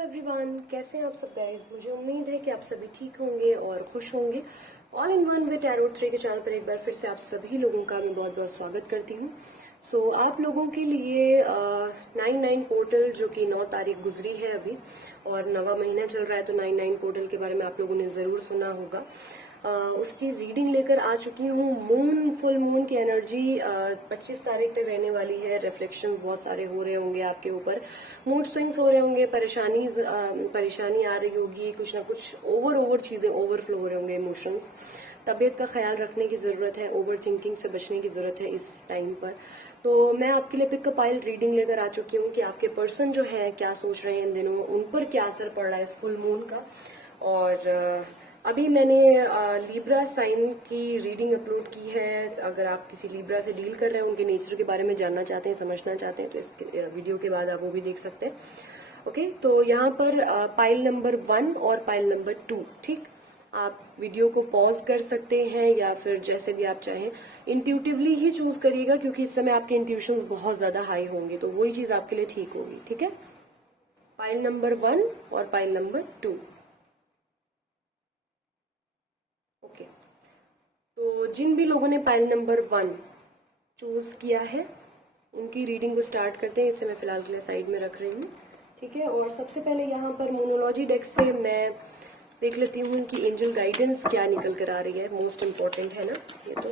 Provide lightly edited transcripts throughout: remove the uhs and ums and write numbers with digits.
Everyone, कैसे हैं आप सब गाइस। मुझे उम्मीद है कि आप सभी ठीक होंगे और खुश होंगे। All in one with tarot 3 के चैनल पर एक बार फिर से आप सभी लोगों का मैं बहुत बहुत स्वागत करती हूँ। सो आप लोगों के लिए 99 पोर्टल जो कि 9 तारीख गुजरी है अभी और नवा महीना चल रहा है, तो 99 पोर्टल के बारे में आप लोगों ने ज़रूर सुना होगा। उसकी रीडिंग लेकर आ चुकी हूँ। फुल मून की एनर्जी 25 तारीख तक रहने वाली है। रिफ्लेक्शन बहुत सारे हो रहे होंगे आपके ऊपर, मूड स्विंग्स हो रहे होंगे, परेशानी आ रही होगी, कुछ ना कुछ ओवर चीजें ओवरफ्लो हो रहे होंगे इमोशंस। तबीयत का ख्याल रखने की जरूरत है, ओवर थिंकिंग से बचने की जरूरत है इस टाइम पर। तो मैं आपके लिए पिक अ पाइल रीडिंग लेकर आ चुकी हूँ कि आपके पर्सन जो है क्या सोच रहे हैं इन दिनों, उन पर क्या असर पड़ रहा है इस फुल मून का। और अभी मैंने लिब्रा साइन की रीडिंग अपलोड की है। अगर आप किसी लिब्रा से डील कर रहे हैं, उनके नेचर के बारे में जानना चाहते हैं, समझना चाहते हैं, तो इस वीडियो के बाद आप वो भी देख सकते हैं। ओके, तो यहाँ पर पाइल नंबर 1 और पाइल नंबर 2, ठीक। आप वीडियो को पॉज कर सकते हैं या फिर जैसे भी आप चाहें, इंट्यूटिवली ही चूज करिएगा क्योंकि इस समय आपके इंट्यूशंस बहुत ज्यादा हाई होंगे, तो वही चीज आपके लिए ठीक होगी। ठीक है, पाइल नंबर 1 और पाइल नंबर 2। ओके, तो जिन भी लोगों ने पाइल नंबर 1 चूज किया है उनकी रीडिंग को स्टार्ट करते हैं। इसे मैं फिलहाल के लिए साइड में रख रही हूँ, ठीक है। और सबसे पहले यहाँ पर मोनोलॉजी डेक से मैं देख लेती हूँ इनकी एंजल गाइडेंस क्या निकल कर आ रही है। मोस्ट इम्पोर्टेंट है ना ये तो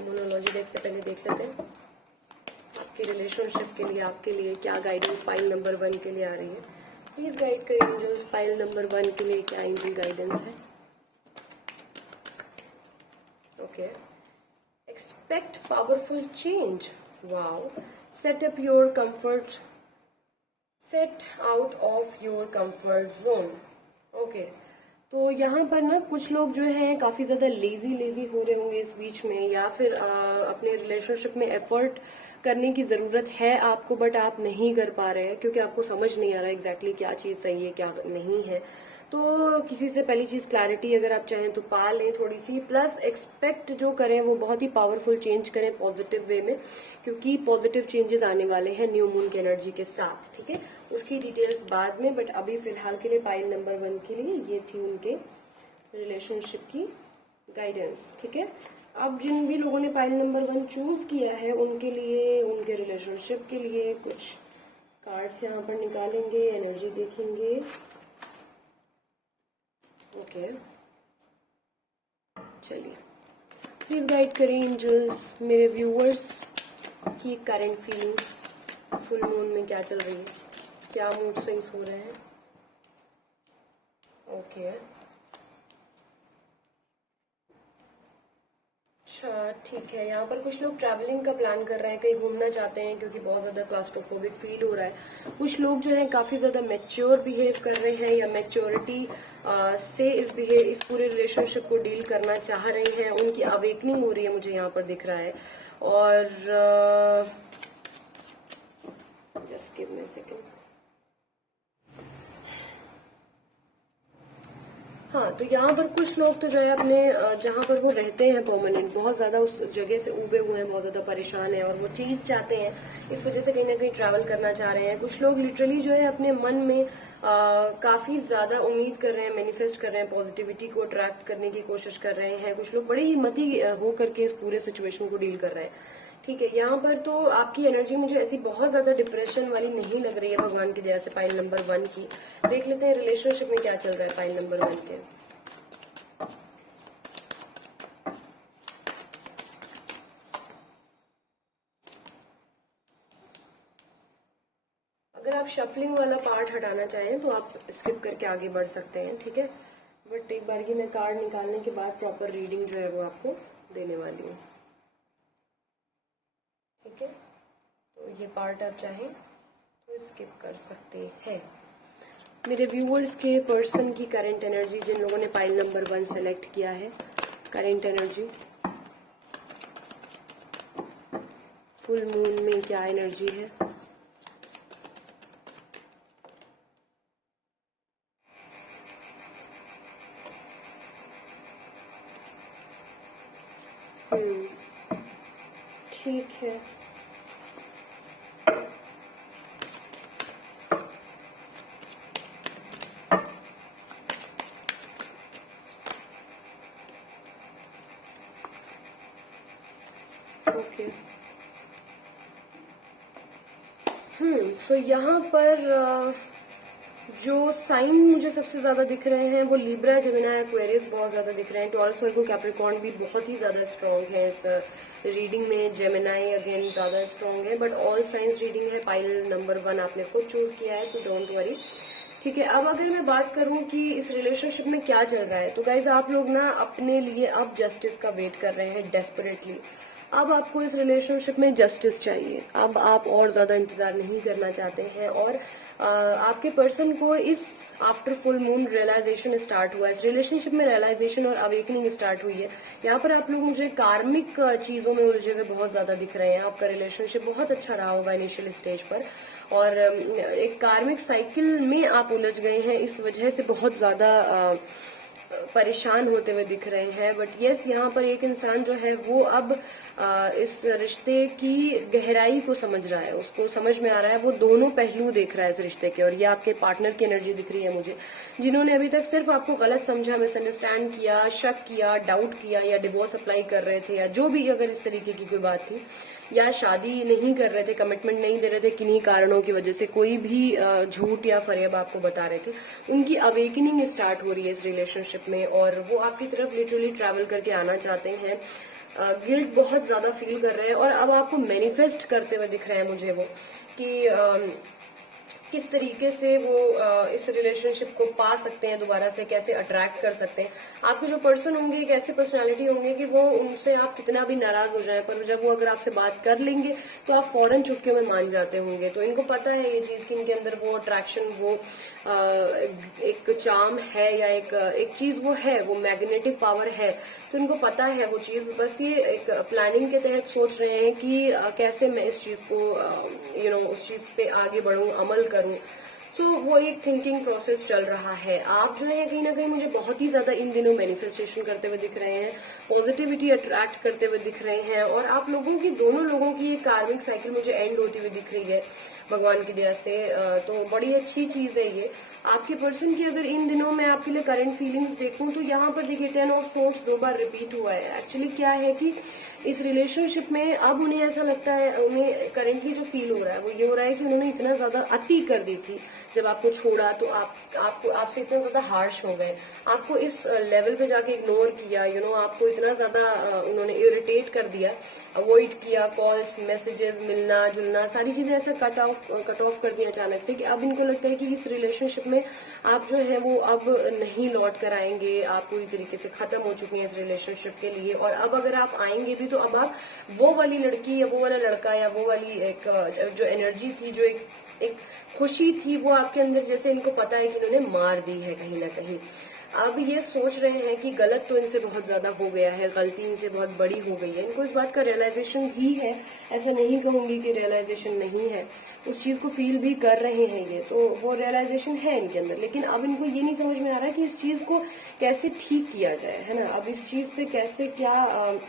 मोनोलॉजी डेक से पहले देख लेते हैं आपके रिलेशनशिप के लिए, आपके लिए क्या गाइडेंस पाइल नंबर 1 के लिए आ रही है। प्लीज गाइड करिए एंजल्स, पाइल नंबर 1 के लिए क्या एंजल गाइडेंस है। Okay, expect powerful change. Wow, set up your comfort, set out of your comfort zone. Okay, तो यहाँ पर ना कुछ लोग जो हैं काफी ज्यादा लेजी हो रहे होंगे इस बीच में, या फिर अपने रिलेशनशिप में एफर्ट करने की जरूरत है आपको, बट आप नहीं कर पा रहे हैं क्योंकि आपको समझ नहीं आ रहा एग्जैक्टली क्या चीज सही है क्या नहीं है। तो किसी से पहली चीज क्लैरिटी अगर आप चाहें तो पा लें थोड़ी सी, प्लस एक्सपेक्ट जो करें वो बहुत ही पावरफुल चेंज करें पॉजिटिव वे में, क्योंकि पॉजिटिव चेंजेस आने वाले हैं न्यू मून की एनर्जी के साथ। ठीक है, उसकी डिटेल्स बाद में, बट अभी फिलहाल के लिए पाइल नंबर 1 के लिए ये थी उनके रिलेशनशिप की गाइडेंस। ठीक है, अब जिन भी लोगों ने पाइल नंबर 1 चूज किया है उनके लिए, उनके रिलेशनशिप के लिए कुछ कार्ड्स यहाँ पर निकालेंगे, एनर्जी देखेंगे। ओके, चलिए प्लीज गाइड करें एंजल्स मेरे व्यूअर्स की करंट फीलिंग्स। फुल मून में क्या चल रही है, क्या मूड स्विंग्स हो रहे हैं। ओके, अच्छा ठीक है। यहाँ पर कुछ लोग ट्रैवलिंग का प्लान कर रहे हैं, कहीं घूमना चाहते हैं क्योंकि बहुत ज्यादा क्लास्ट्रोफोबिक फील हो रहा है। कुछ लोग जो है काफी ज्यादा मैच्योर बिहेव कर रहे हैं या मैच्योरिटी से इस पूरे रिलेशनशिप को डील करना चाह रहे हैं। उनकी अवेकनिंग हो रही है, मुझे यहाँ पर दिख रहा है। और just give me a second. हाँ, तो यहाँ पर कुछ लोग तो जो है अपने जहाँ पर वो रहते हैं परमानेंट, बहुत ज्यादा उस जगह से उबे हुए हैं, बहुत ज्यादा परेशान है और वो चेंज चाहते हैं, इस वजह से कहीं ना कहीं ट्रैवल करना चाह रहे हैं। कुछ लोग लिटरली जो है अपने मन में काफी ज्यादा उम्मीद कर रहे हैं, मैनिफेस्ट कर रहे हैं, पॉजिटिविटी को अट्रैक्ट करने की कोशिश कर रहे हैं। कुछ लोग बड़े हिम्मती हो करके इस पूरे सिचुएशन को डील कर रहे हैं। ठीक है, यहाँ पर तो आपकी एनर्जी मुझे ऐसी बहुत ज्यादा डिप्रेशन वाली नहीं लग रही है भगवान की दया से। पाइल नंबर 1 की देख लेते हैं रिलेशनशिप में क्या चल रहा है पाइल नंबर 1 के। अगर आप शफलिंग वाला पार्ट हटाना चाहें तो आप स्किप करके आगे बढ़ सकते हैं, ठीक है। बट एक बार की मैं कार्ड निकालने के बाद प्रॉपर रीडिंग जो है वो आपको देने वाली हूँ, ठीक है। तो ये पार्ट आप चाहें तो स्किप कर सकते हैं। मेरे व्यूअर्स के पर्सन की करंट एनर्जी, जिन लोगों ने पाइल नंबर 1 सेलेक्ट किया है, करंट एनर्जी फुल मून में क्या एनर्जी है। ठीक है, ओके। सो यहाँ पर जो साइन मुझे सबसे ज्यादा दिख रहे हैं वो लिब्रा, जेमिनी, एक्वेरियस बहुत ज्यादा दिख रहे हैं। टॉरस, वर्गो, कैप्रिकॉर्न भी बहुत ही ज्यादा स्ट्रांग है इस रीडिंग में। जेमिनी अगेन ज्यादा स्ट्रांग है, बट ऑल साइंस रीडिंग है। पाइल नंबर 1 आपने खुद चूज किया है, तो डोंट वरी। ठीक है, अब अगर मैं बात करूं कि इस रिलेशनशिप में क्या चल रहा है, तो गाइज आप लोग ना अपने लिए अब जस्टिस का वेट कर रहे हैं डेस्परेटली। अब आपको इस रिलेशनशिप में जस्टिस चाहिए। अब आप और ज्यादा इंतजार नहीं करना चाहते हैं, और आपके पर्सन को इस after full moon realisation start हुआ है। इस रिलेशनशिप में रियलाइजेशन और अवेकनिंग स्टार्ट हुई है। यहाँ पर आप लोग मुझे कार्मिक चीजों में उलझे हुए बहुत ज्यादा दिख रहे हैं। आपका रिलेशनशिप बहुत अच्छा रहा होगा इनिशियल स्टेज पर, और एक कार्मिक साइकिल में आप उलझ गए हैं। इस वजह से बहुत ज्यादा परेशान होते हुए दिख रहे हैं। बट यस, यहाँ पर एक इंसान जो है वो अब इस रिश्ते की गहराई को समझ रहा है। उसको समझ में आ रहा है, वो दोनों पहलू देख रहा है इस रिश्ते के। और ये आपके पार्टनर की एनर्जी दिख रही है मुझे, जिन्होंने अभी तक सिर्फ आपको गलत समझा, मिसअंडरस्टैंड किया, शक किया, डाउट किया, या डिवोर्स अप्लाई कर रहे थे, या जो भी अगर इस तरीके की कोई बात थी, या शादी नहीं कर रहे थे, कमिटमेंट नहीं दे रहे थे किन्हीं कारणों की वजह से, कोई भी झूठ या फरेब आपको बता रहे थे, उनकी अवेकनिंग स्टार्ट हो रही है इस रिलेशनशिप में। और वो आपकी तरफ लिटरली ट्रैवल करके आना चाहते हैं। गिल्ट बहुत ज्यादा फील कर रहे हैं, और अब आपको मैनिफेस्ट करते हुए दिख रहे हैं मुझे वो, कि किस तरीके से वो इस रिलेशनशिप को पा सकते हैं दोबारा से, कैसे अट्रैक्ट कर सकते हैं। आपके जो पर्सन होंगे एक ऐसी पर्सनालिटी होंगे कि वो, उनसे आप कितना भी नाराज हो जाए, पर जब वो अगर आपसे बात कर लेंगे तो आप फौरन चुटकियों में मान जाते होंगे। तो इनको पता है ये चीज कि इनके अंदर वो अट्रैक्शन, वो एक चार्म है, या एक चीज वो है, वो मैग्नेटिक पावर है। तो इनको पता है वो चीज, बस ये एक प्लानिंग के तहत सोच रहे हैं कि कैसे मैं इस चीज को उस चीज पे आगे बढ़ूं, अमल करूं। सो वो एक थिंकिंग प्रोसेस चल रहा है। आप जो है कहीं ना कहीं मुझे बहुत ही ज्यादा इन दिनों मैनिफेस्टेशन करते हुए दिख रहे हैं, पॉजिटिविटी अट्रैक्ट करते हुए दिख रहे हैं, और आप लोगों की, दोनों लोगों की ये कार्मिक साइकिल मुझे एंड होती हुई दिख रही है भगवान की दया से। तो बड़ी अच्छी चीज है ये। आपके पर्सन की अगर इन दिनों मैं आपके लिए करंट फीलिंग्स देखूं, तो यहाँ पर देखिए 10 ऑफ सोर्ड्स 2 बार रिपीट हुआ है। एक्चुअली क्या है कि इस रिलेशनशिप में अब उन्हें ऐसा लगता है, उन्हें करेंटली जो फील हो रहा है वो ये हो रहा है कि उन्होंने इतना ज्यादा अति कर दी थी जब आपको छोड़ा, तो आपसे इतना ज्यादा हार्श हो गए, आपको इस लेवल पे जाके इग्नोर किया, आपको इतना ज्यादा उन्होंने इरिटेट कर दिया, अवॉइड किया, कॉल्स, मैसेजेस, मिलना जुलना, सारी चीजें ऐसे कट ऑफ कर दिया अचानक से, कि अब इनको लगता है कि इस रिलेशनशिप में आप जो है वो अब नहीं लौट कर आएंगे। आप पूरी तरीके से खत्म हो चुके हैं इस रिलेशनशिप के लिए, और अब अगर आप आएंगे भी तो अब आप वो वाली लड़की या वो वाला लड़का या वो वाली एक जो एनर्जी थी, जो एक खुशी थी, वो आपके अंदर, जैसे इनको पता है कि इन्होंने मार दी है कहीं ना कहीं। अब ये सोच रहे हैं कि गलत तो इनसे बहुत ज्यादा हो गया है, गलती इनसे बहुत बड़ी हो गई है। इनको इस बात का रियलाइजेशन भी है, ऐसा नहीं कहूंगी कि रियलाइजेशन नहीं है, उस चीज को फील भी कर रहे हैं ये, तो वो रियलाइजेशन है इनके अंदर। लेकिन अब इनको ये नहीं समझ में आ रहा है कि इस चीज को कैसे ठीक किया जाए, है ना। अब इस चीज पे कैसे क्या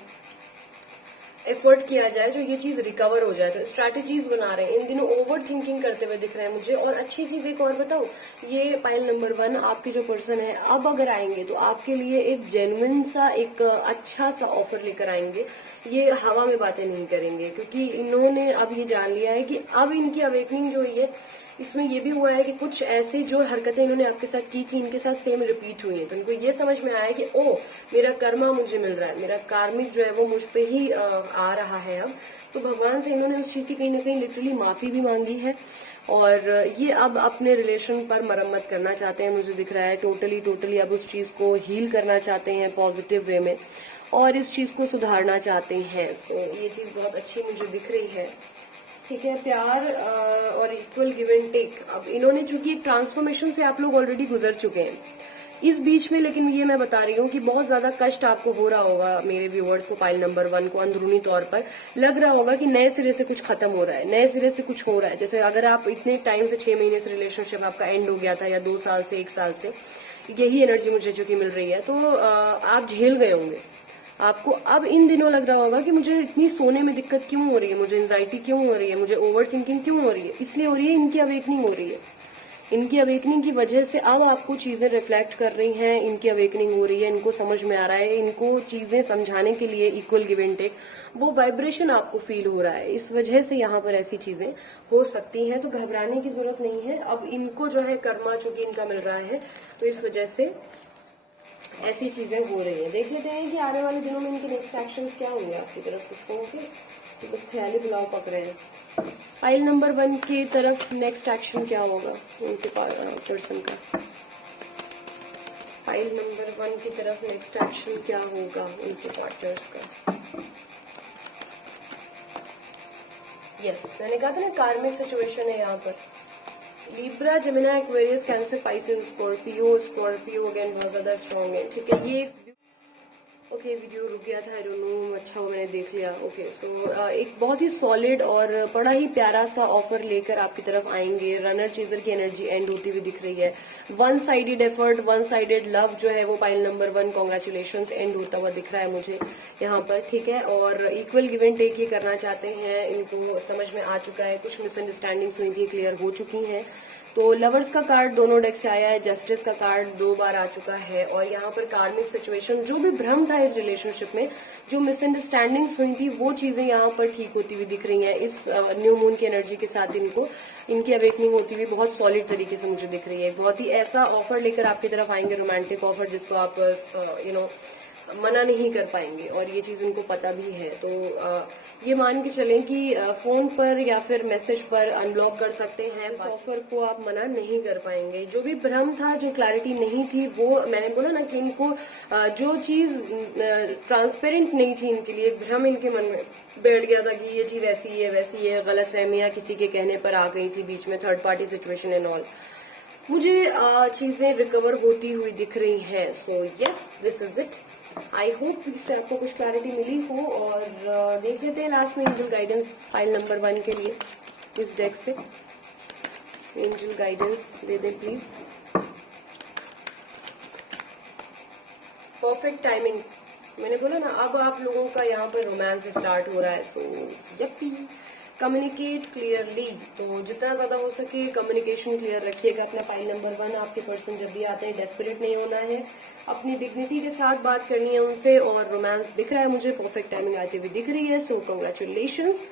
एफर्ट किया जाए जो ये चीज रिकवर हो जाए, तो स्ट्रैटेजीज बना रहे हैं इन दिनों, ओवर थिंकिंग करते हुए दिख रहे हैं मुझे। और अच्छी चीज एक और बताओ, ये पाइल नंबर 1 आपके जो पर्सन है, अब अगर आएंगे तो आपके लिए एक जेन्युइन सा, एक अच्छा सा ऑफर लेकर आएंगे। ये हवा में बातें नहीं करेंगे, क्योंकि इन्होंने अब ये जान लिया है कि अब इनकी अवेकनिंग जो हुई है, इसमें ये भी हुआ है कि कुछ ऐसी जो हरकतें इन्होंने आपके साथ की थी, इनके साथ सेम रिपीट हुई है। तो इनको ये समझ में आया कि ओ, मेरा कर्मा मुझे मिल रहा है, मेरा कार्मिक जो है वो मुझ पे ही आ रहा है अब। तो भगवान से इन्होंने उस चीज की कहीं ना कहीं लिटरली माफी भी मांगी है, और ये अब अपने रिलेशन पर मरम्मत करना चाहते हैं, मुझे दिख रहा है टोटली अब उस चीज को हील करना चाहते हैं पॉजिटिव वे में, और इस चीज को सुधारना चाहते हैं। सो ये चीज बहुत अच्छी मुझे दिख रही है। ठीक है, प्यार और इक्वल गिव एंड टेक। अब इन्होंने, चूंकि एक ट्रांसफॉर्मेशन से आप लोग ऑलरेडी गुजर चुके हैं इस बीच में, लेकिन ये मैं बता रही हूँ कि बहुत ज्यादा कष्ट आपको हो रहा होगा, मेरे व्यूअर्स को, पाइल नंबर 1 को अंदरूनी तौर पर लग रहा होगा कि नए सिरे से कुछ खत्म हो रहा है, नए सिरे से कुछ हो रहा है। जैसे अगर आप इतने टाइम से 6 महीने से रिलेशनशिप आपका एंड हो गया था, या 2 साल से 1 साल से, यही एनर्जी मुझे चूंकि मिल रही है, तो आप झेल गए होंगे। आपको अब इन दिनों लग रहा होगा कि मुझे इतनी सोने में दिक्कत क्यों हो रही है, मुझे एंजाइटी क्यों हो रही है, मुझे ओवर थिंकिंग क्यों हो रही है, इसलिए हो रही है, इनकी अवेकनिंग हो रही है। इनकी अवेकनिंग की वजह से अब आपको चीजें रिफ्लेक्ट कर रही हैं, इनकी अवेकनिंग हो रही है, इनको समझ में आ रहा है, इनको चीजें समझाने के लिए इक्वल गिव एंड टेक वो वाइब्रेशन आपको फील हो रहा है। इस वजह से यहाँ पर ऐसी चीजें हो सकती हैं, तो घबराने की जरूरत नहीं है। अब इनको जो है कर्मा चूंकि इनका मिल रहा है, तो इस वजह से ऐसी चीजें हो रही है। देख लेते हैं कि आने वाले दिनों में इनके नेक्स्ट एक्शन क्या होंगे आपकी तरफ। कुछ होंगे तो बस ख्याली बुलाव पकड़े हैं। फाइल नंबर 1 की तरफ नेक्स्ट एक्शन क्या होगा उनके पर्सन का। फाइल नंबर 1 की तरफ नेक्स्ट एक्शन क्या होगा उनके पार्टनर्स का। यस, मैंने कहा था ना कार्मिक सिचुएशन है यहाँ पर। Libra, Gemini, Aquarius, cancer, Pisces, Scorpio again बहुत ज्यादा स्ट्रॉन्ग है। ठीक है, ये ओके वीडियो रुक गया था, आई डोंट नो, अच्छा हो मैंने देख लिया। ओके सो एक बहुत ही सॉलिड और बड़ा ही प्यारा सा ऑफर लेकर आपकी तरफ आएंगे। रनर चेजर की एनर्जी एंड होती हुई दिख रही है। One sided effort, one sided love जो है वो पाइल नंबर 1 कॉन्ग्रेचुलेशंस एंड होता हुआ दिख रहा है मुझे यहाँ पर। ठीक है, और इक्वल गिव एंड टेक ये करना चाहते हैं, इनको समझ में आ चुका है, कुछ मिसअंडरस्टैंडिंग्स हुई थी क्लियर हो चुकी हैं। तो लवर्स का कार्ड दोनों डेक से आया है, जस्टिस का कार्ड 2 बार आ चुका है, और यहाँ पर कार्मिक सिचुएशन जो भी भ्रम था इस रिलेशनशिप में, जो मिसअंडरस्टैंडिंग्स हुई थी वो चीजें यहाँ पर ठीक होती हुई दिख रही हैं। इस न्यू मून की एनर्जी के साथ इनको इनकी अवेकनिंग होती हुई बहुत सॉलिड तरीके से मुझे दिख रही है। बहुत ही ऐसा ऑफर लेकर आपकी तरफ आएंगे, रोमांटिक ऑफर, जिसको आप मना नहीं कर पाएंगे, और ये चीज इनको पता भी है। तो ये मान के चलें कि फोन पर या फिर मैसेज पर अनब्लॉक कर सकते हैं, इस ऑफर को आप मना नहीं कर पाएंगे। जो भी भ्रम था, जो क्लैरिटी नहीं थी, वो मैंने बोला ना कि इनको जो चीज ट्रांसपेरेंट नहीं थी इनके लिए, भ्रम इनके मन में बैठ गया था कि ये चीज ऐसी है वैसी है, गलत फहमियां किसी के कहने पर आ गई थी बीच में, third party situation and all. मुझे चीजें रिकवर होती हुई दिख रही हैं। So yes, this is it. I hope इससे आपको कुछ क्लैरिटी मिली हो, और देख लेते हैं लास्ट में एंजल गाइडेंस फाइल नंबर 1 के लिए इस डेक से। एंजल गाइडेंस दे दें प्लीज। परफेक्ट टाइमिंग, मैंने बोला ना, अब आप लोगों का यहाँ पर रोमांस स्टार्ट हो रहा है। सो यप्पी, कम्युनिकेट क्लियरली, तो जितना ज्यादा हो सके कम्युनिकेशन क्लियर रखिएगा अपना। फाइल नंबर 1 आपके पर्सन जब भी आते हैं, डेस्परेट नहीं होना है, अपनी डिग्निटी के साथ बात करनी है उनसे, और रोमांस दिख रहा है मुझे, परफेक्ट टाइमिंग आती हुई दिख रही है। सो कंग्रेचुलेशंस।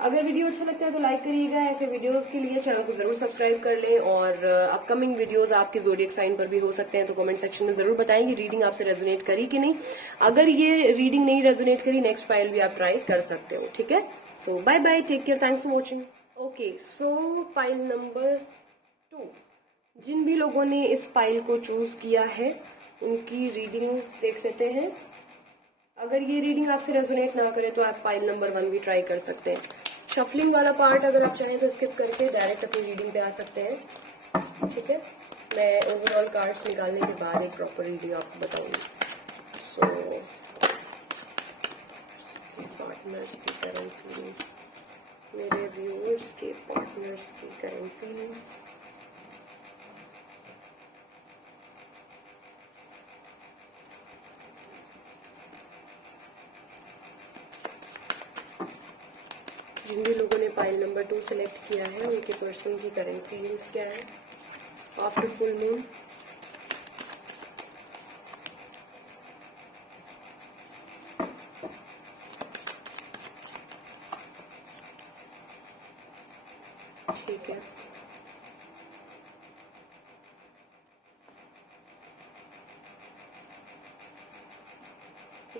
अगर वीडियो अच्छा लगता है तो लाइक करिएगा। ऐसे वीडियोस के लिए चैनल को जरूर सब्सक्राइब कर लें, और अपकमिंग वीडियोस आपके ज़ोडिएक साइन पर भी हो सकते हैं, तो कमेंट सेक्शन में जरूर बताएंगे रीडिंग आपसे रेजोनेट करी कि नहीं। अगर ये रीडिंग नहीं रेजोनेट करी, नेक्स्ट फाइल भी आप ट्राई कर सकते हो। ठीक है, so bye bye, take care, thanks for watching. Okay, so pile number 2, जिन भी लोगों ने इस पाइल को चूज किया है उनकी रीडिंग देख लेते हैं। अगर ये रीडिंग आपसे रेजोनेट ना करे तो आप पाइल नंबर 1 भी ट्राई कर सकते हैं। शफलिंग वाला पार्ट अगर आप चाहें तो स्किप करके डायरेक्ट अपनी रीडिंग पे आ सकते हैं। ठीक है, मैं ओवरऑल कार्ड्स निकालने के बाद एक प्रॉपर रीडिंग आपको बताऊंगी। सो पार्टनर्स की करंट फीलिंग्स, मेरे व्यूअर्स के पार्टनर्स की करंट फीलिंग्स। जिन भी लोगों ने पाइल नंबर 2 सेलेक्ट किया है उनके पर्सन की करंट फीलिंग्स क्या है आफ्टर फुल मून। ठीक है,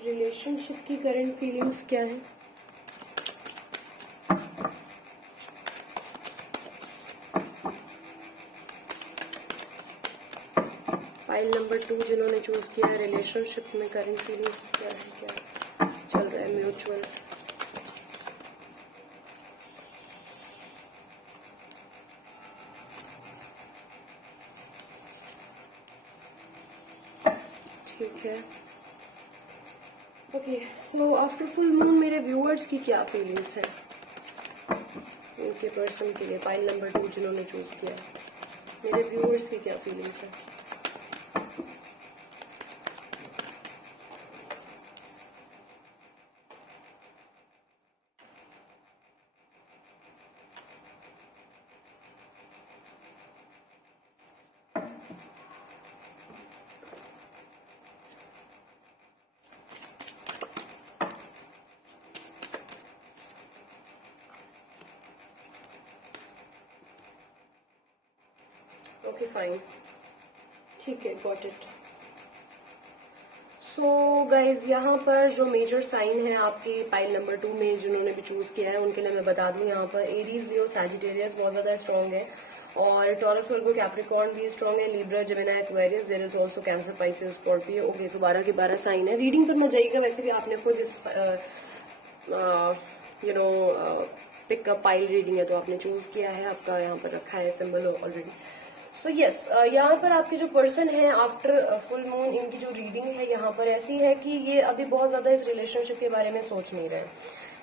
रिलेशनशिप की करंट फीलिंग्स क्या है। फाइल नंबर 2 जिन्होंने चूज किया है, रिलेशनशिप में करंट फीलिंग्स क्या है, क्या चल रहा है म्यूचुअल। ठीक है, okay, so after full moon मेरे व्यूअर्स की क्या फीलिंग्स है उनके पर्सन के लिए। फाइल नंबर 2 जिन्होंने चूज किया है, मेरे व्यूअर्स की क्या फीलिंग्स है। ओके फाइन, ठीक है, गॉट इट। सो गाइज, यहाँ पर जो मेजर साइन है आपके पाइल नंबर 2 में जिन्होंने भी चूज किया है उनके लिए मैं बता दूं, यहाँ पर एरीज, लियो, सैजिटेरियस बहुत ज्यादा स्ट्रॉन्ग है, और टॉरस, वर्गो, कैप्रिकॉर्न भी स्ट्रॉन्ग है, Libra, Gemini, Aquarius, there is also Cancer, Pisces, Scorpio. Okay, so 12 के 12 साइन है। रीडिंग पर मत जाइएगा, वैसे भी आपने खुद इस पिकअप पाइल रीडिंग है तो आपने चूज किया है, आपका यहाँ पर रखा है सिंबल ऑलरेडी। सो यस, यहाँ पर आपके जो पर्सन है आफ्टर फुल मून, इनकी जो रीडिंग है यहाँ पर ऐसी है कि ये अभी बहुत ज्यादा इस रिलेशनशिप के बारे में सोच नहीं रहे,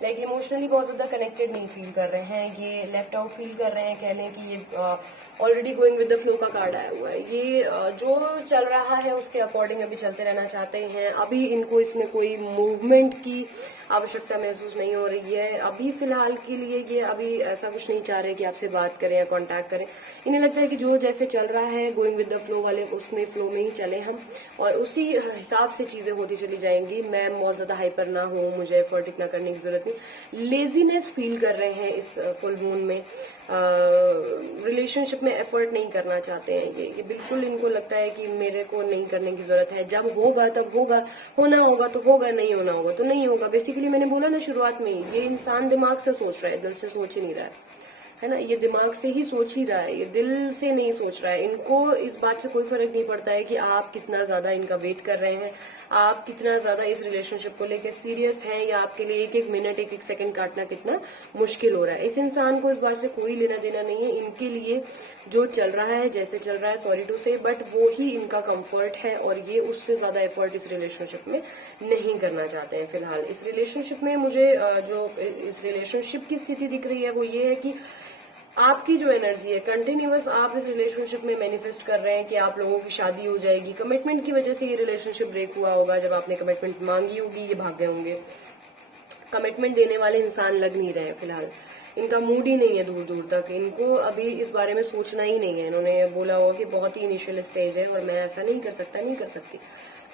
लाइक इमोशनली बहुत ज्यादा कनेक्टेड नहीं फील कर रहे हैं, ये लेफ्ट आउट फील कर रहे हैं, कह लें कि ये already going with the flow का कार्ड आया हुआ है, ये जो चल रहा है उसके अकॉर्डिंग अभी चलते रहना चाहते हैं। अभी इनको इसमें कोई मूवमेंट की आवश्यकता महसूस नहीं हो रही है अभी फिलहाल के लिए, ये अभी ऐसा कुछ नहीं चाह रहे कि आपसे बात करें या कांटेक्ट करें। इन्हें लगता है कि जो जैसे चल रहा है गोइंग विद द फ्लो वाले, उसमें फ्लो में ही चले हम और उसी हिसाब से चीजें होती चली जाएंगी। मैं बहुत ज्यादा हाइपर ना हूं, मुझे एफर्ट इतना करने की जरूरत नहीं। लेजीनेस फील कर रहे हैं इस फुल मून में, रिलेशनशिप में एफर्ट नहीं करना चाहते हैं ये बिल्कुल, इनको लगता है कि मेरे को नहीं करने की जरूरत है, जब होगा तब होगा, होना होगा तो होगा, नहीं होना होगा तो नहीं होगा। बेसिकली मैंने बोला ना शुरुआत में ही, ये इंसान दिमाग से सोच रहा है, दिल से सोच ही नहीं रहा है ना, ये दिमाग से ही सोच ही रहा है, ये दिल से नहीं सोच रहा है। इनको इस बात से कोई फर्क नहीं पड़ता है कि आप कितना ज्यादा इनका वेट कर रहे हैं, आप कितना ज्यादा इस रिलेशनशिप को लेकर सीरियस हैं, या आपके लिए एक एक मिनट एक एक सेकंड काटना कितना मुश्किल हो रहा है। इस इंसान को इस बात से कोई लेना देना नहीं है, इनके लिए जो चल रहा है जैसे चल रहा है, सॉरी टू से, बट वो ही इनका कंफर्ट है और ये उससे ज्यादा एफर्ट इस रिलेशनशिप में नहीं करना चाहते हैं फिलहाल। इस रिलेशनशिप में मुझे जो इस रिलेशनशिप की स्थिति दिख रही है वो ये है कि आपकी जो एनर्जी है कंटिन्यूअस, आप इस रिलेशनशिप में मैनिफेस्ट कर रहे हैं कि आप लोगों की शादी हो जाएगी। कमिटमेंट की वजह से ये रिलेशनशिप ब्रेक हुआ होगा, जब आपने कमिटमेंट मांगी होगी ये भाग गए होंगे। कमिटमेंट देने वाले इंसान लग नहीं रहे हैं फिलहाल, इनका मूड ही नहीं है दूर दूर तक, इनको अभी इस बारे में सोचना ही नहीं है। इन्होंने बोला होगा कि बहुत ही इनिशियल स्टेज है और मैं ऐसा नहीं कर सकता, नहीं कर सकती,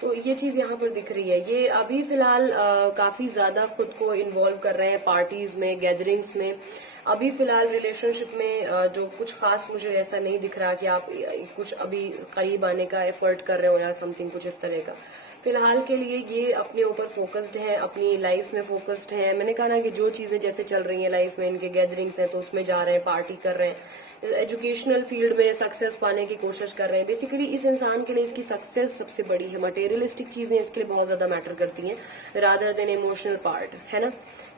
तो ये चीज यहाँ पर दिख रही है। ये अभी फिलहाल काफी ज्यादा खुद को इन्वॉल्व कर रहे हैं पार्टीज में, गैदरिंग्स में। अभी फिलहाल रिलेशनशिप में जो कुछ खास मुझे ऐसा नहीं दिख रहा कि आप कुछ अभी करीब आने का एफर्ट कर रहे हो या समथिंग कुछ इस तरह का। फिलहाल के लिए ये अपने ऊपर फोकस्ड है, अपनी लाइफ में फोकस्ड है। मैंने कहा ना कि जो चीजें जैसे चल रही हैं लाइफ में, इनके गैदरिंग्स हैं तो उसमें जा रहे हैं, पार्टी कर रहे हैं, एजुकेशनल फील्ड में सक्सेस पाने की कोशिश कर रहे हैं। बेसिकली इस इंसान के लिए इसकी सक्सेस सबसे बड़ी है, मटेरियलिस्टिक चीजें इसके लिए बहुत ज्यादा मैटर करती हैं रादर देन इमोशनल पार्ट, है ना।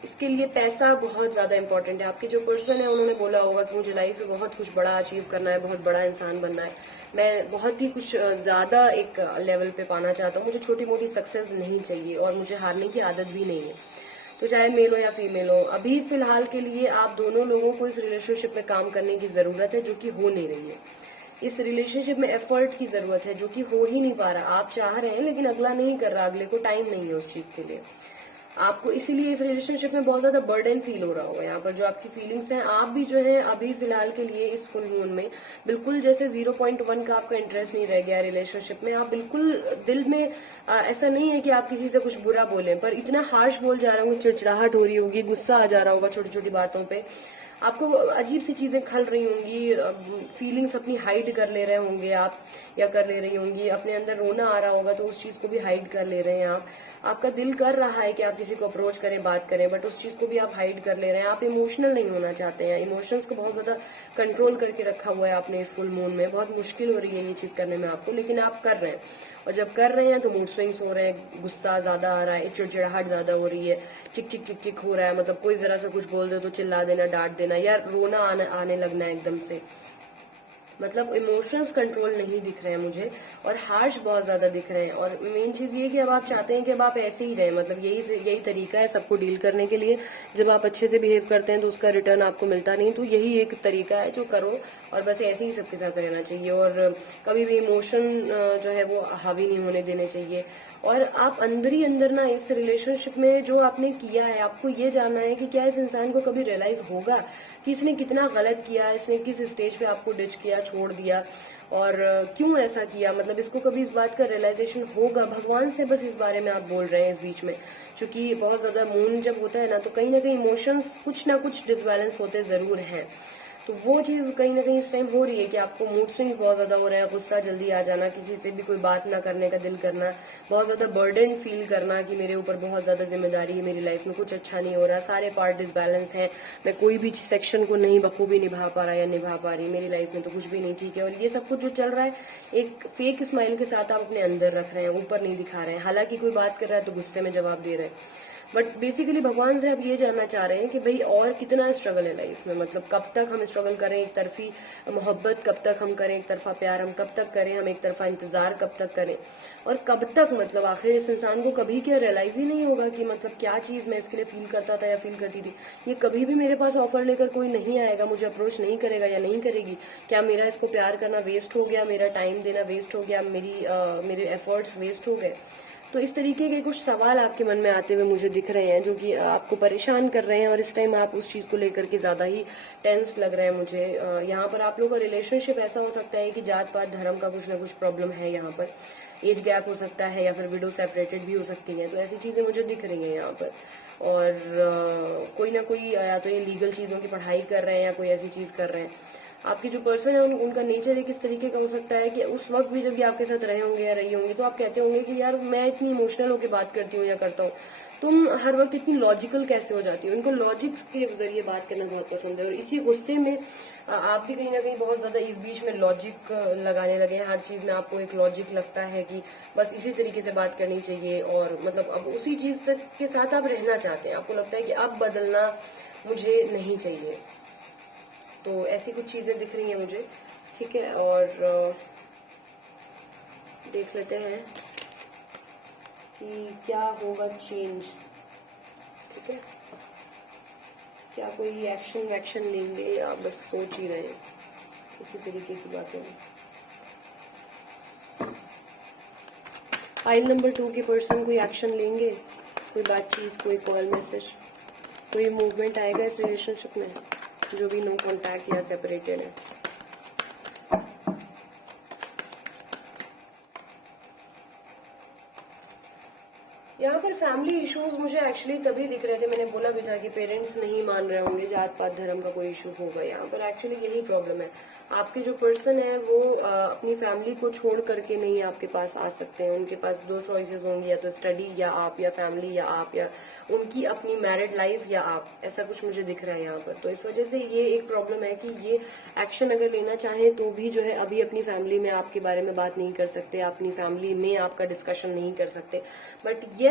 इसके लिए पैसा बहुत ज्यादा इंपॉर्टेंट है। आपके जो पर्सन है उन्होंने बोला होगा कि मुझे लाइफ में बहुत कुछ बड़ा अचीव करना है, बहुत बड़ा इंसान बनना है, मैं बहुत ही कुछ ज्यादा एक लेवल पे पाना चाहता हूँ, मुझे छोटी मोटी सक्सेस नहीं चाहिए और मुझे हारने की आदत भी नहीं है। तो चाहे मेल हो या फीमेल हो, अभी फिलहाल के लिए आप दोनों लोगों को इस रिलेशनशिप में काम करने की जरूरत है, जो कि हो नहीं रही है। इस रिलेशनशिप में एफर्ट की जरूरत है, जो कि हो ही नहीं पा रहा। आप चाह रहे हैं लेकिन अगला नहीं कर रहा, अगले को टाइम नहीं है उस चीज के लिए आपको, इसीलिए इस रिलेशनशिप में बहुत ज्यादा बर्डन फील हो रहा होगा। यहाँ पर जो आपकी फीलिंग्स हैं, आप भी जो है अभी फिलहाल के लिए इस फुल मून में बिल्कुल जैसे 0.1 का आपका इंटरेस्ट नहीं रह गया रिलेशनशिप में। आप बिल्कुल दिल में ऐसा नहीं है कि आप किसी से कुछ बुरा बोलें, पर इतना हार्श बोल जा रहे होंगे, चिड़चिड़ाहट हो रही होगी, गुस्सा आ जा रहा होगा छोटी छोटी बातों पे, आपको अजीब सी चीजें खल रही होंगी, फीलिंग्स अपनी हाइड कर ले रहे होंगे आप, या कर ले रही होंगी, अपने अंदर रोना आ रहा होगा तो उस चीज को भी हाइड कर ले रहे हैं आप। आपका दिल कर रहा है कि आप किसी को अप्रोच करें, बात करें, बट उस चीज को भी आप हाइड कर ले रहे हैं। आप इमोशनल नहीं होना चाहते हैं, इमोशंस को बहुत ज्यादा कंट्रोल करके रखा हुआ है आपने इस फुल मून में। बहुत मुश्किल हो रही है ये चीज करने में आपको, लेकिन आप कर रहे हैं। और जब कर रहे हैं तो मूड स्विंग्स हो रहे हैं, गुस्सा ज्यादा आ रहा है, चिड़चिड़ाहट ज्यादा हो रही है, चिक चिक चिक चिक हो रहा है, मतलब कोई जरा सा कुछ बोल दे तो चिल्ला देना, डांट देना, या रोना आने लगना है एकदम से। मतलब इमोशंस कंट्रोल नहीं दिख रहे हैं मुझे, और हार्श बहुत ज्यादा दिख रहे हैं। और मेन चीज ये कि अब आप चाहते हैं कि अब आप ऐसे ही रहें, मतलब यही तरीका है सबको डील करने के लिए। जब आप अच्छे से बिहेव करते हैं तो उसका रिटर्न आपको मिलता नहीं, तो यही एक तरीका है जो करो, और बस ऐसे ही सबके साथ रहना चाहिए। और कभी भी इमोशन जो है वो हावी नहीं होने देने चाहिए। और आप अंदर ही अंदर ना इस रिलेशनशिप में जो आपने किया है, आपको ये जानना है कि क्या इस इंसान को कभी रियलाइज होगा कि इसने कितना गलत किया, इसने किस स्टेज पे आपको डिच किया, छोड़ दिया, और क्यों ऐसा किया। मतलब इसको कभी इस बात का रियलाइजेशन होगा। भगवान से बस इस बारे में आप बोल रहे हैं इस बीच में, क्योंकि बहुत ज्यादा मून जब होता है ना तो कहीं ना कहीं इमोशंस कुछ ना कुछ डिसबैलेंस होते जरूर हैं। तो वो चीज कहीं ना कहीं इस टाइम हो रही है कि आपको मूड स्विंग्स बहुत ज्यादा हो रहे हैं, गुस्सा जल्दी आ जाना, किसी से भी कोई बात ना करने का दिल करना, बहुत ज्यादा बर्डन फील करना कि मेरे ऊपर बहुत ज्यादा जिम्मेदारी है, मेरी लाइफ में कुछ अच्छा नहीं हो रहा, सारे पार्ट डिसबैलेंस हैं, मैं कोई भी सेक्शन को नहीं बखूबी निभा पा रहा या निभा पा रही, मेरी लाइफ में तो कुछ भी नहीं ठीक है। और ये सब कुछ जो चल रहा है एक फेक स्माइल के साथ आप अपने अंदर रख रहे हैं, ऊपर नहीं दिखा रहे हैं। हालांकि कोई बात कर रहा है तो गुस्से में जवाब दे रहे हैं, बट बेसिकली भगवान से आप ये जानना चाह रहे हैं कि भाई और कितना स्ट्रगल है लाइफ में, मतलब कब तक हम स्ट्रगल करें, एक तरफी मोहब्बत कब तक हम करें, एक तरफा प्यार हम कब तक करें, हम एक तरफा इंतजार कब तक करें, और कब तक, मतलब आखिर इस इंसान को कभी क्या रियलाइज ही नहीं होगा कि मतलब क्या चीज मैं इसके लिए फील करता था या फील करती थी। ये कभी भी मेरे पास ऑफर लेकर कोई नहीं आएगा, मुझे अप्रोच नहीं करेगा या नहीं करेगी, क्या मेरा इसको प्यार करना वेस्ट हो गया, मेरा टाइम देना वेस्ट हो गया, मेरे एफर्ट्स वेस्ट हो गए। तो इस तरीके के कुछ सवाल आपके मन में आते हुए मुझे दिख रहे हैं जो कि आपको परेशान कर रहे हैं, और इस टाइम आप उस चीज को लेकर के ज्यादा ही टेंस लग रहे हैं मुझे। यहाँ पर आप लोगों का रिलेशनशिप ऐसा हो सकता है कि जात पात धर्म का कुछ ना कुछ प्रॉब्लम है, यहाँ पर एज गैप हो सकता है या फिर विडो सेपरेटेड भी हो सकती है, तो ऐसी चीजें मुझे दिख रही हैं यहाँ पर। और कोई ना कोई या तो ये लीगल चीजों की पढ़ाई कर रहे हैं या कोई ऐसी चीज कर रहे हैं। आपके जो पर्सन है उनका नेचर एक इस तरीके का हो सकता है कि उस वक्त भी जब भी आपके साथ रहे होंगे या रही होंगी तो आप कहते होंगे कि यार मैं इतनी इमोशनल होकर बात करती हूँ या करता हूँ, तुम हर वक्त इतनी लॉजिकल कैसे हो जाती हो। उनको लॉजिक्स के जरिए बात करना बहुत पसंद है, और इसी गुस्से में आप भी कहीं ना कहीं बहुत ज्यादा इस बीच में लॉजिक लगाने लगे हैं। हर चीज में आपको एक लॉजिक लगता है कि बस इसी तरीके से बात करनी चाहिए, और मतलब अब उसी चीज तक के साथ आप रहना चाहते हैं। आपको लगता है कि अब बदलना मुझे नहीं चाहिए। तो ऐसी कुछ चीजें दिख रही हैं मुझे, ठीक है। और देख लेते हैं कि क्या होगा चेंज, ठीक है। क्या कोई एक्शन वैक्शन लेंगे या बस सोच ही रहे हैं इसी तरीके की बातें। फाइल नंबर 2 के पर्सन कोई एक्शन लेंगे, कोई बातचीत, कोई कॉल मैसेज, कोई मूवमेंट आएगा इस रिलेशनशिप में, जो भी नो कांटेक्ट या सेपरेटेड है। यहाँ पर फैमिली इश्यूज मुझे एक्चुअली तभी दिख रहे थे, मैंने बोला भी था कि पेरेंट्स नहीं मान रहे होंगे, जात पात धर्म का कोई इशू होगा। यहाँ पर एक्चुअली यही प्रॉब्लम है। आपके जो पर्सन है वो अपनी फैमिली को छोड़ करके नहीं आपके पास आ सकते हैं। उनके पास दो चॉइसेस होंगी, या तो स्टडी या आप, या फैमिली या आप, या उनकी अपनी मैरिड लाइफ या आप, ऐसा कुछ मुझे दिख रहा है यहाँ पर। तो इस वजह से ये एक प्रॉब्लम है कि ये एक्शन अगर लेना चाहें तो भी जो है अभी अपनी फैमिली में आपके बारे में बात नहीं कर सकते, अपनी फैमिली में आपका डिस्कशन नहीं कर सकते। बट ये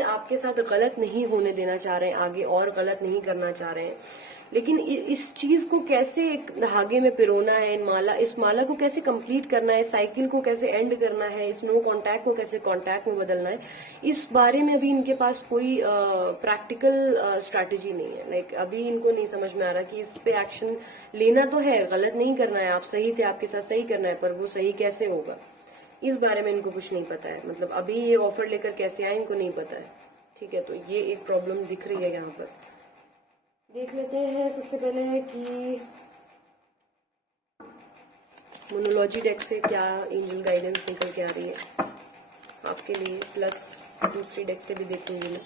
आपके साथ गलत नहीं होने देना चाह रहे हैं, आगे और गलत नहीं करना चाह रहे हैं। लेकिन इस चीज को कैसे एक धागे में पिरोना है, इस माला को कैसे कंप्लीट करना है, साइकिल को कैसे एंड करना है, इस नो कांटेक्ट को कैसे कांटेक्ट में बदलना है, इस बारे में अभी इनके पास कोई प्रैक्टिकल स्ट्रैटेजी नहीं है। लाइक अभी इनको नहीं समझ में आ रहा कि इस पे एक्शन लेना तो है, गलत नहीं करना है, आप सही थे, आपके साथ सही करना है, पर वो सही कैसे होगा इस बारे में इनको कुछ नहीं पता है। मतलब अभी ये ऑफर लेकर कैसे आए इनको नहीं पता है, ठीक है। तो ये एक प्रॉब्लम दिख रही है यहाँ पर। देख लेते हैं सबसे पहले कि मोनोलॉजी डेक से क्या एंजल गाइडेंस निकल के आ रही है आपके लिए, प्लस दूसरी डेक से भी देखूंगी मैं।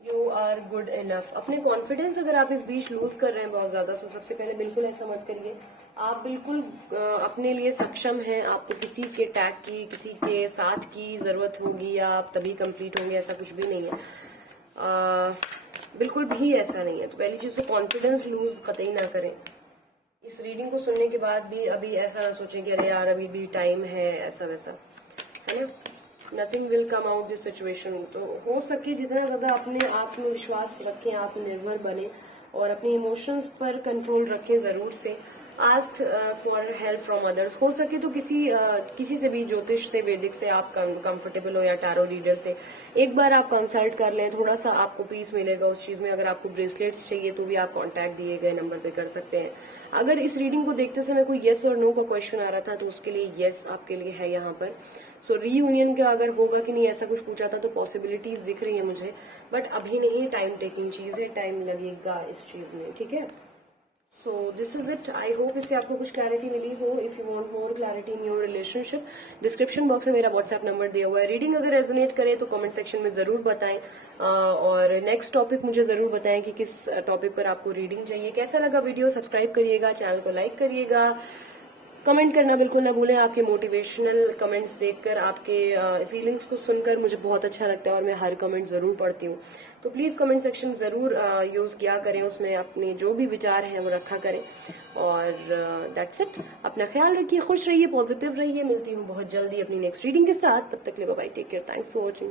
You are good enough. अपने कॉन्फिडेंस अगर आप इस बीच लूज कर रहे हैं बहुत ज्यादा, तो सबसे पहले बिल्कुल ऐसा मत करिए। आप बिल्कुल अपने लिए सक्षम हैं। आपको किसी के टैग की, किसी के साथ की जरूरत होगी या आप तभी कंप्लीट होंगे, ऐसा कुछ भी नहीं है। बिल्कुल भी ऐसा नहीं है। तो पहली चीज तो कॉन्फिडेंस लूज कतई ना करें। इस रीडिंग को सुनने के बाद भी अभी ऐसा ना सोचें कि अरे यार अभी भी टाइम है, ऐसा वैसा, है ना। Nothing will come out this situation. तो हो सके जितना ज्यादा अपने आत्मविश्वास रखें, आत्मनिर्भर बने और अपने इमोशंस पर कंट्रोल रखें जरूर से। Ask for help from others. हो सके तो किसी से भी, ज्योतिष से, वैदिक से आप कंफर्टेबल हो, या टैरो रीडर से एक बार आप कंसल्ट कर लें, थोड़ा सा आपको पीस मिलेगा उस चीज में। अगर आपको ब्रेसलेट्स चाहिए तो भी आप कांटेक्ट दिए गए नंबर पे कर सकते हैं। अगर इस रीडिंग को देखते समय कोई येस और नो का क्वेश्चन आ रहा था तो उसके लिए येस आपके लिए है यहाँ पर। सो रीयूनियन का अगर होगा कि नहीं ऐसा कुछ पूछा था तो पॉसिबिलिटीज दिख रही है मुझे, बट अभी नहीं, टाइम टेकिंग चीज है, टाइम लगेगा इस चीज में, ठीक है। So this is it. I hope इससे आपको कुछ क्लैरिटी मिली हो। If you want more clarity in your relationship, description box में मेरा व्हाट्सएप नंबर दिया हुआ है। रीडिंग अगर रेजोनेट करे तो कमेंट सेक्शन में जरूर बताएं, और नेक्स्ट टॉपिक मुझे जरूर बताएं कि किस टॉपिक पर आपको रीडिंग चाहिए। कैसा लगा वीडियो, सब्सक्राइब करिएगा, चैनल को लाइक करिएगा, कमेंट करना बिल्कुल ना भूलें। आपके मोटिवेशनल कमेंट्स देखकर, आपके फीलिंग्स को सुनकर मुझे बहुत अच्छा लगता है और मैं हर कमेंट जरूर पढ़ती हूँ। तो प्लीज कमेंट सेक्शन जरूर यूज किया करें, उसमें अपने जो भी विचार हैं वो रखा करें। और दैट्स इट। अपना ख्याल रखिए, खुश रहिए, पॉजिटिव रहिए। मिलती हूँ बहुत जल्दी अपनी नेक्स्ट रीडिंग के साथ। तब तक के लिए bye bye, take care, thanks for watching.